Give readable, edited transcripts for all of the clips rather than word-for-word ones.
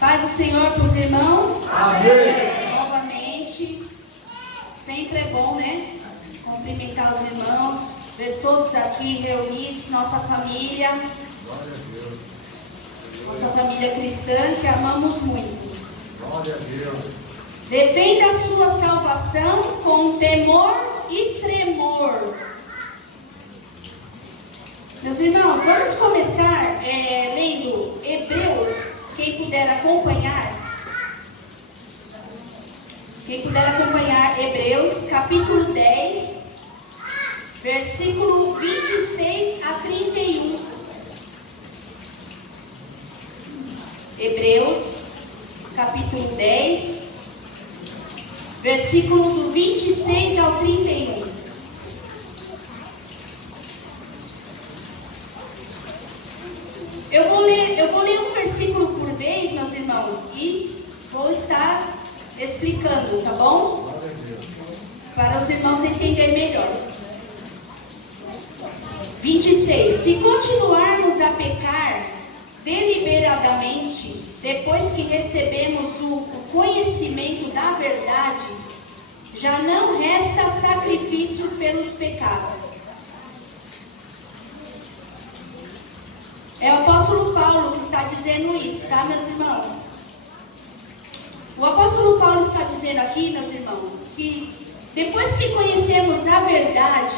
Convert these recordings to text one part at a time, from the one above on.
Paz do Senhor para os irmãos. Amém. Novamente, sempre é bom, né? Cumprimentar os irmãos, ver todos aqui reunidos, nossa família. Glória a Deus. Nossa família cristã que amamos muito. Glória a Deus. Defenda a sua salvação com temor e tremor. Meus irmãos, vamos começar lendo Hebreus. Quem puder acompanhar, Hebreus, capítulo 10, versículo 26 a 31. Hebreus, capítulo 10, versículo do 26 ao 31. Eu vou ler um versículo por vez, meus irmãos, e vou estar explicando, tá bom? Glória a Deus. Para os irmãos entenderem melhor. 26. Se continuarmos a pecar deliberadamente, depois que recebemos o conhecimento da verdade, já não resta sacrifício pelos pecados. É o apóstolo Paulo que está dizendo isso, tá, meus irmãos? O apóstolo Paulo está dizendo aqui, meus irmãos, que depois que conhecemos a verdade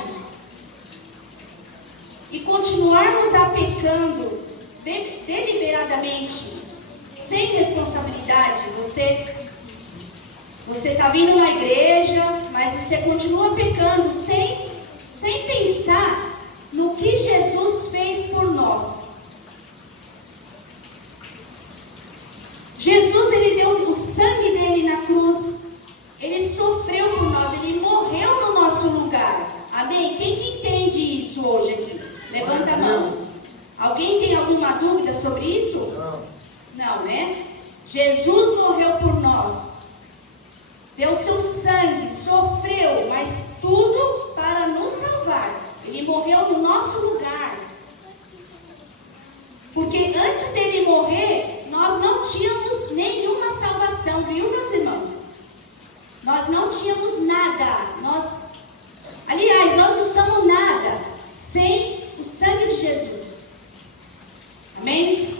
e continuarmos a pecando deliberadamente, sem responsabilidade, você está vindo na igreja, mas você continua pecando sem pensar no que Jesus fez por nós. Jesus, ele deu o sangue dele na cruz, ele sofreu por nós, ele morreu no nosso lugar. Amém? Quem que entende isso hoje aqui? Levanta a mão. Alguém tem alguma dúvida sobre isso? Não. Não, né? Jesus morreu por nós, deu seu sangue, sofreu, mas tudo para nos salvar. Ele morreu no nosso lugar. Porque antes dele morrer, nós não tínhamos nenhuma salvação, viu, meus irmãos? Nós não tínhamos nada. Aliás, nós não somos nada sem o sangue de Jesus. Amém?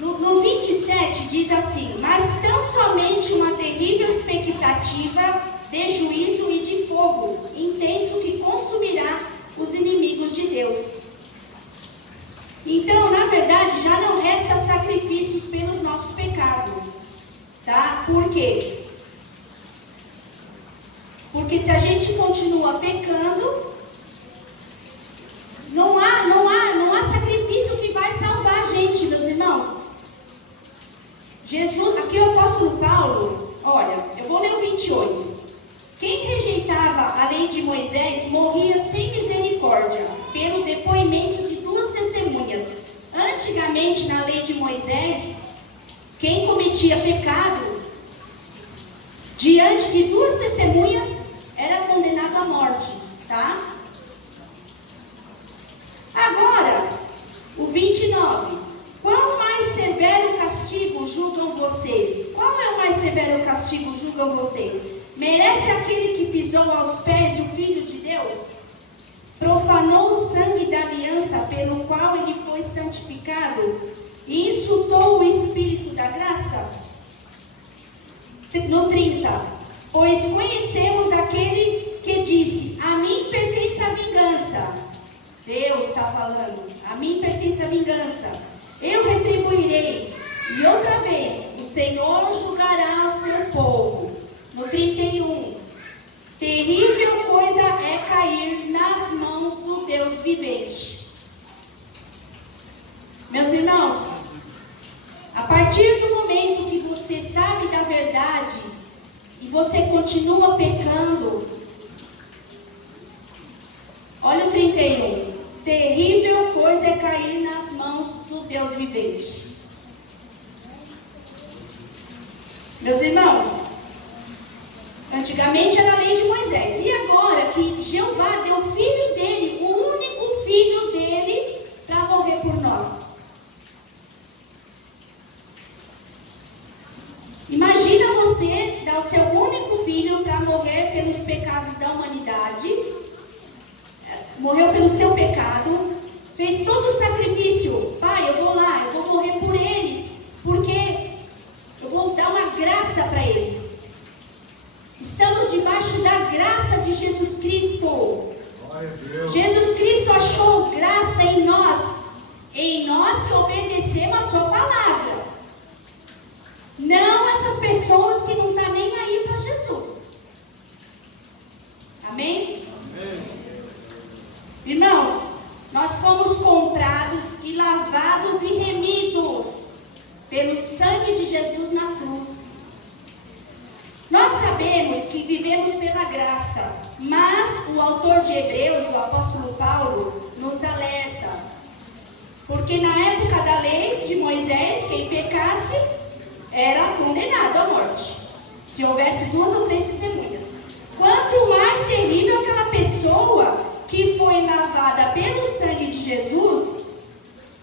No 27 diz assim: mas tão somente uma terrível expectativa de juízo e de fogo intenso que consumirá os inimigos de Deus. Então, na verdade, já não resta sacrifícios pelos nossos pecados, tá? Por quê? Porque se a gente continua pecando, não há sacrifício que vai salvar a gente, meus irmãos. Jesus, aqui o apóstolo Paulo, olha, eu vou ler o 28. Quem rejeitava a lei de Moisés morria sem misericórdia, pelo depoimento de duas testemunhas. Antigamente, na lei de Moisés, quem cometia pecado, diante de duas testemunhas, era condenado à morte, tá? Agora, o 29. Qual mais severo castigo julgam vocês? Qual é o mais severo castigo julgam vocês? Merece aquele que pisou aos pés o Filho de Deus? Profanou o sangue da aliança pelo qual ele foi santificado e insultou o Espírito da graça? No 30. Pois conhecemos aquele que disse: a mim pertence a vingança. Deus está falando: a mim pertence a vingança, eu retribuirei. E outra vez, o Senhor julgará o seu povo. No 31. Terrível coisa é cair nas mãos do Deus vivente. Meus irmãos, a partir do momento que você sabe da verdade e você continua pecando, olha o 31. Terrível coisa é cair nas mãos do Deus vivente. Meus irmãos, antigamente era a lei de Moisés. E agora que Jeová deu o filho dele, o único filho dele, para morrer por nós. morrer pelos pecados da humanidade, morreu pelo seu pecado, fez todo o sacrifício. Pai, eu vou lá, eu vou morrer por eles, porque eu vou dar uma graça para eles. Estamos debaixo da graça de Jesus Cristo. Glória a Deus. Jesus Cristo achou graça em nós que obedecemos a sua palavra. Não essas pessoas que não estão nem aí para Jesus. Amém? Amém. Irmãos, nós fomos comprados e lavados e remidos pelo sangue de Jesus na cruz. Nós sabemos que vivemos pela graça, mas o autor de Hebreus, o apóstolo Paulo, nos alerta. Porque na época da lei de Moisés, quem pecasse era condenado à morte, se houvesse 2 ou 3 testemunhas. Quanto mais terrível aquela pessoa que foi lavada pelo sangue de Jesus,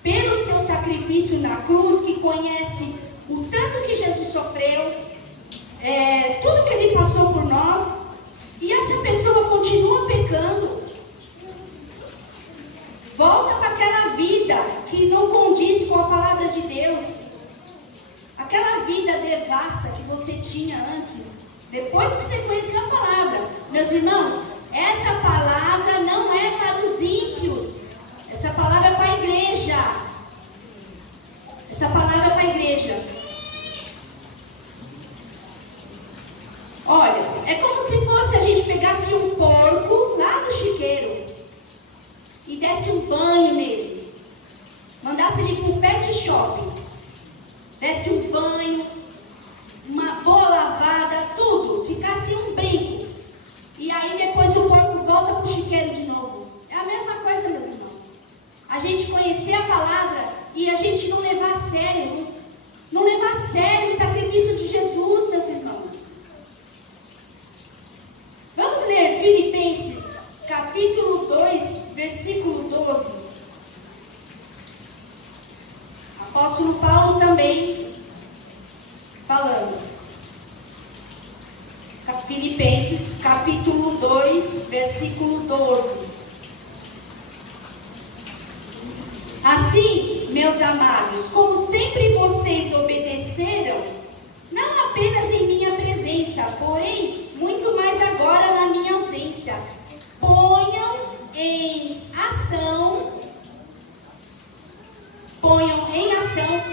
pelo seu sacrifício na cruz, que conhece o tanto que Jesus sofreu, tudo que ele passou por nós, e essa pessoa continua pecando, volta para aquela vida que não condiz com a palavra de Deus, aquela vida devassa que você tinha antes, depois que você conheceu a palavra. Meus irmãos, essa palavra não é para os ímpios, essa palavra é para a igreja. Essa palavra é para a igreja. Olha, é como se fosse a gente pegasse um porco lá do chiqueiro e desse um banho nele, mandasse ele para o pet shop, desse um banho, uma boa lavada, tudo, ficasse um brinco, e aí depois o porco volta para o chiqueiro de novo. É a mesma coisa, meus irmãos. A gente conhecer a palavra e a gente não levar a sério, não levar a sério o sacrifício de Jesus, meus irmãos. Vamos ler Filipenses, capítulo 2, versículo 12. Apóstolo Paulo também falando. Filipenses, capítulo 2, versículo 12. Assim, meus amados, como sempre vocês obedeceram, não apenas em minha presença, porém, muito mais agora na minha ausência, ponham em ação,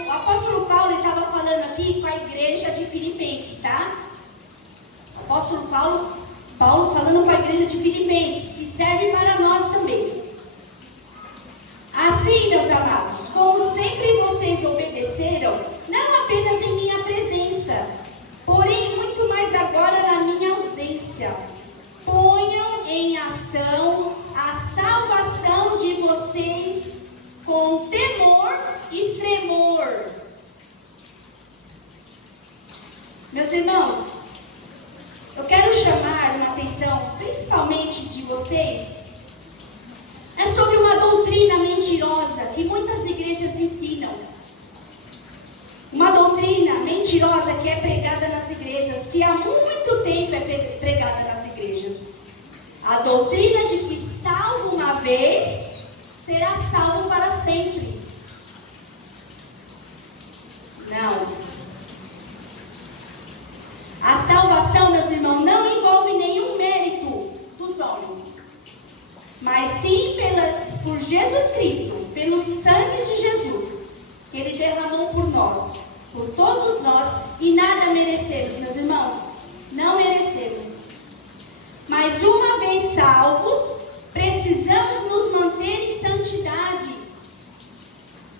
o apóstolo Paulo estava falando aqui com a igreja de Filipenses, tá? O apóstolo Paulo falando com a igreja de Filipenses, que serve para nós também. Assim, meus amados, como sempre vocês obedeceram, não apenas em minha presença, porém muito mais agora na minha ausência, ponham em ação a salvação de vocês com temor e tremor. Meus irmãos, eu quero chamar uma atenção, principalmente de vocês, sobre uma doutrina mentirosa que muitas igrejas ensinam. Uma doutrina mentirosa que é pregada nas igrejas, que há muito tempo é pregada nas igrejas. A doutrina de que salvo uma vez, será salvo para sempre. Não. A salvação, meus irmãos, não envolve nenhum mérito dos homens, mas sim por Jesus Cristo, pelo sangue de Jesus, que Ele derramou por nós, por todos nós, e nada merecemos, meus irmãos, não merecemos. Mas uma vez salvos, precisamos nos manter em santidade,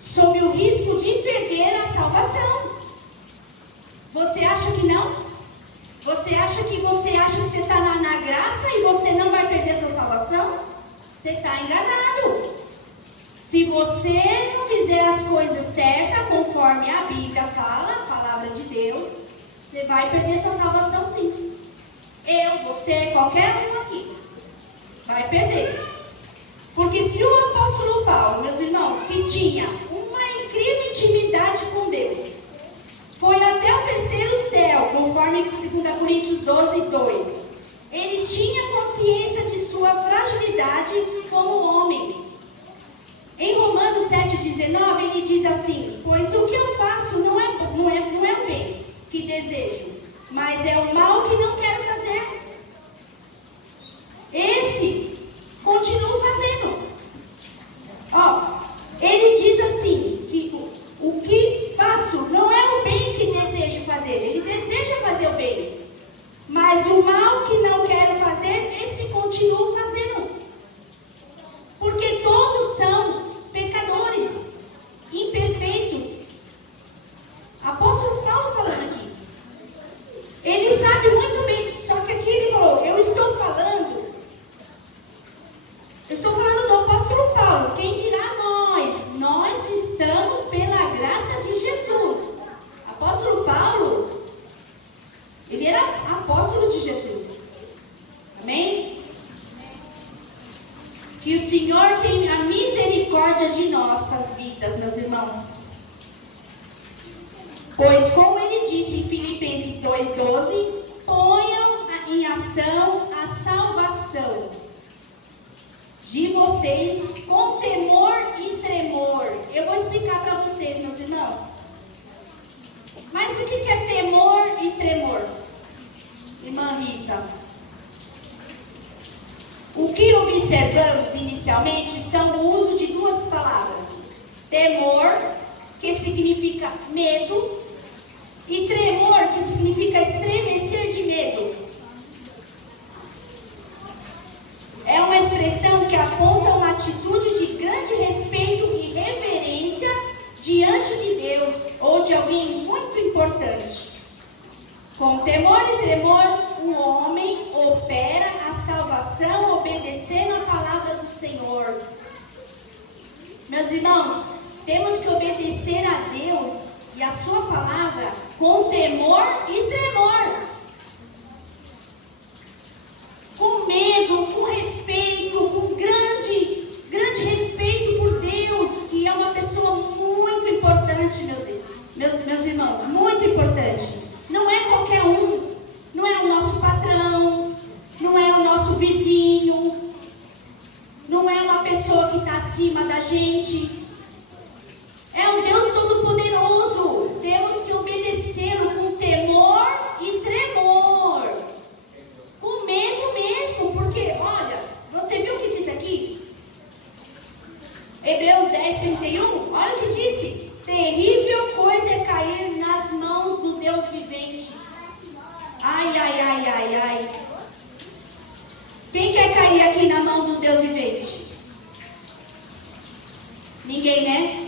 sob o risco de perder a salvação. Você acha que não? Você acha que você está na graça e você não vai perder sua salvação? Você está enganado. Se você não fizer as coisas certas, conforme a Bíblia fala, a palavra de Deus, você vai perder sua salvação sim. Você, qualquer um aqui, vai perder. Porque se o apóstolo Paulo, meus irmãos, que tinha uma incrível intimidade com Deus, foi até o terceiro céu, conforme 2 Coríntios 12, 2. mas é o mal que não quero fazer. Esse continuo fazendo. Ó, ele diz assim, que o que faço não é o bem que desejo fazer. Ele deseja fazer o bem. Mas o mal que não quero fazer, esse continuo fazendo. Porque todos são pecadores, imperfeitos. Apóstolo Paulo falando aqui. Ele sabe muito bem, só que aqui ele falou, eu estou falando do apóstolo Paulo. Quem dirá nós? Nós estamos pela graça de Jesus. Apóstolo Paulo, ele era apóstolo de Jesus. Amém? Que o Senhor tenha misericórdia de nossas vidas, meus irmãos. Pois, como ele disse em Filipenses 2,12, ponham em ação a salvação de vocês com temor e tremor. Eu vou explicar para vocês, meus irmãos. Mas o que é temor e tremor? Irmã Rita. O que observamos inicialmente são o uso de duas palavras. Temor, que significa medo, e tremor, que significa estremecer de medo. É uma expressão que aponta uma atitude de grande respeito e reverência diante de Deus ou de alguém muito importante. Com temor e tremor, o homem opera a salvação obedecendo a palavra do Senhor. Meus irmãos, temos que obedecer a Deus e a sua palavra com temor e tremor. Com medo, com respeito, com grande respeito por Deus, que é uma pessoa muito importante, meus irmãos, muito importante. Não é qualquer um, não é o nosso patrão, não é o nosso vizinho, não é uma pessoa que está acima da gente. É o Deus Todo-Poderoso. Temos que obedecê-lo com temor e tremor. Com medo mesmo, porque, olha, você viu o que diz aqui? Hebreus 10:31, olha o que disse. Terrível coisa é cair nas mãos do Deus vivente. Ai, ai, ai, ai, ai. Quem quer cair aqui na mão do Deus vivente? Ninguém, né?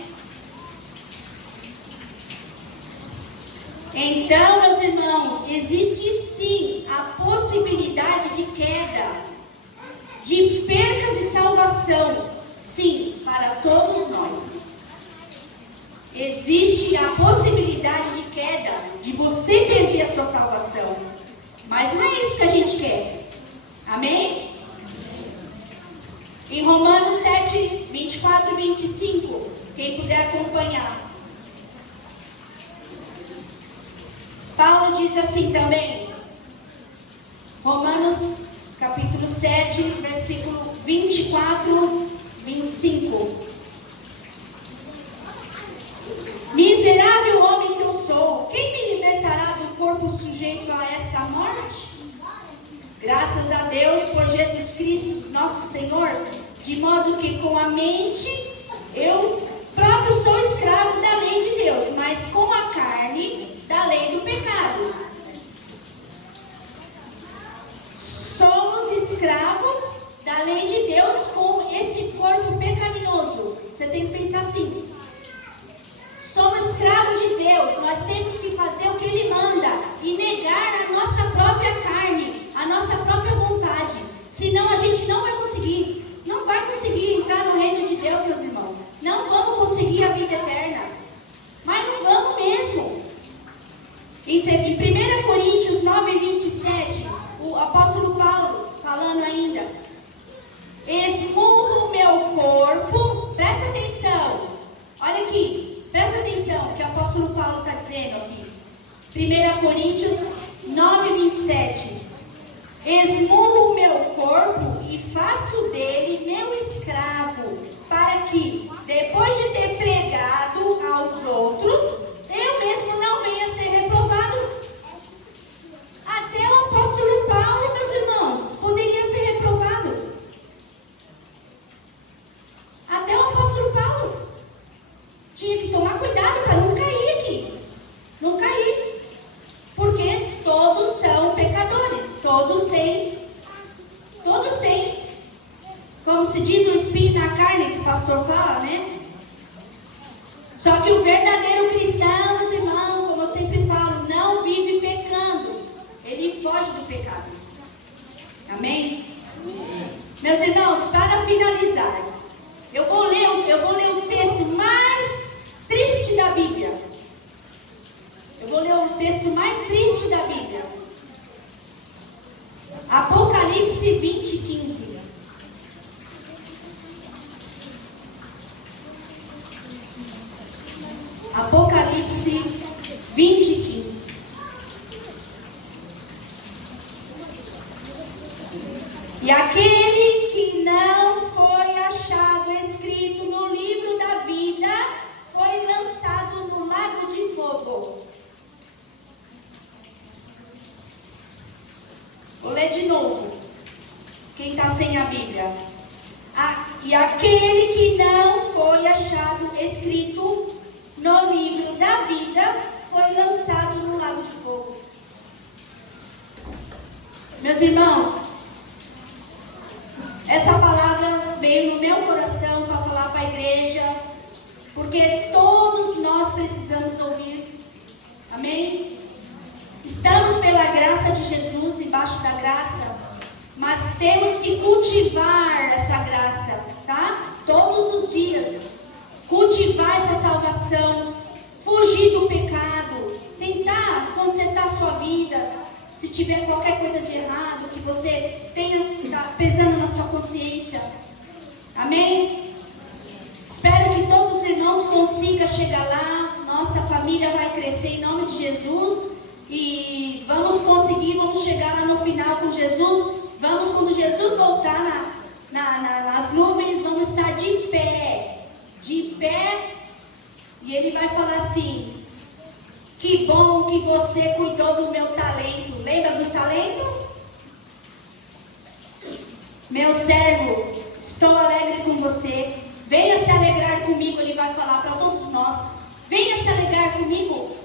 Então, meus irmãos, existe sim a possibilidade de queda, de perca de salvação, sim, para todos nós. Existe a possibilidade de queda, de você perder a sua salvação. Mas não é isso que a gente quer. Amém? Em Romanos 7, 24 e 25, quem puder acompanhar. Paulo diz assim também, Romanos capítulo 7, versículo 24, 25. Miserável homem que eu sou, quem me libertará do corpo sujeito a esta morte? Graças a Deus por Jesus Cristo, nosso Senhor, de modo que com a mente eu próprio sou escravo da lei de Deus, mas com a carne da lei do pecado. Somos escravos da lei de Deus com esse corpo pecaminoso. Você tem que pensar assim. Somos escravos de Deus, nós temos que fazer o que Ele manda e negar a nossa própria carne, a nossa própria vontade. Senão a gente não vai conseguir, não vai conseguir entrar no reino de Deus, meus irmãos. Não vamos conseguir a vida eterna. Mas não vamos mesmo. Em 1 Coríntios 9, 27, o apóstolo Paulo falando ainda. Esmurro o meu corpo, presta atenção. Olha aqui, presta atenção o que o apóstolo Paulo está dizendo aqui. 1 Coríntios 9, 27. Esmurro o meu corpo e faço dele meu escravo, para que, depois de ter pregado aos outros, eu mesmo não venha a ser reprovado. vou ler o texto mais triste da Bíblia. Apocalipse 20, 15. Apocalipse 20, 15. E aquele que não foi achado escrito no livro da vida foi lançado no lago de fogo. Vou ler de novo. Quem está sem a Bíblia? E aquele que não foi achado escrito no livro da vida foi lançado no lago de fogo. Meus irmãos, essa palavra veio no meu coração para falar para a igreja, porque todos nós precisamos ouvir. Amém? Estamos pela graça de Jesus, embaixo da graça, mas temos que cultivar essa graça, tá? Todos os dias. Cultivar essa salvação, fugir do pecado, tentar consertar a sua vida. Se tiver qualquer coisa de errado, que você tenha tá pesando na sua consciência. Amém? Espero que todos os irmãos consigam chegar lá. Nossa família vai crescer em nome de Jesus. E vamos conseguir, vamos chegar lá no final com Jesus. Vamos, quando Jesus voltar nas nuvens, vamos estar de pé. De pé. E Ele vai falar assim: que bom que você cuidou do meu talento. Lembra dos talentos? Meu servo, estou alegre com você. Venha se alegrar comigo. Ele vai falar para todos nós: venha se alegrar comigo.